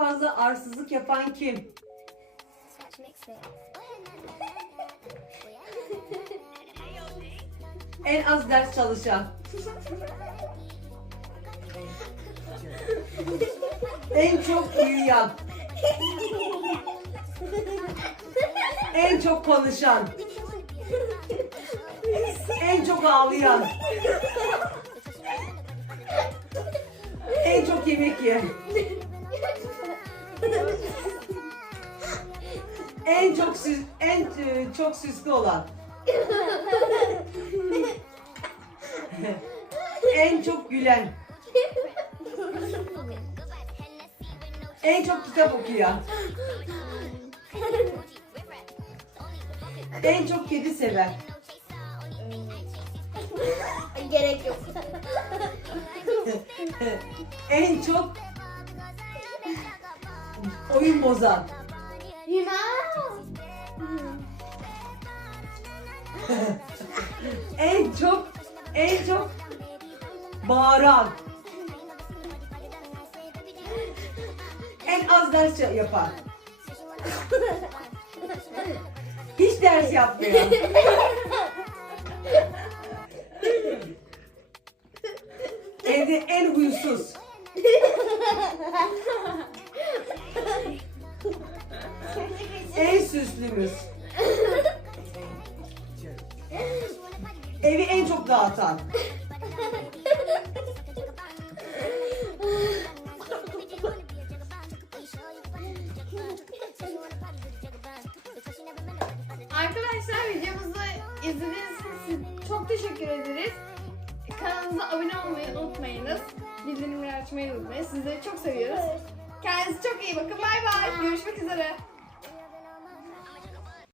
fazla arsızlık yapan kim? En az ders çalışan. En çok uyuyan. En çok konuşan. En çok ağlayan. En çok yemek yiyen. En çok süs, en e, çok süslü olan. en çok gülen. En çok kitap okuyan. En çok kedi seven. Gerek yok. en çok oyun bozan. Hüma. En çok en çok bağıran. En az ders yapan. Hiç ders yapmıyor. Evde en huysuz. Süslümüz. Evi en çok dağıtan. Arkadaşlar videomuzu izlediğiniz için çok teşekkür ederiz. Kanalımıza abone olmayı unutmayınız. Bildirimleri açmayı unutmayın. Sizleri çok seviyoruz. Kendinize çok iyi bakın. Bay bay. Görüşmek üzere.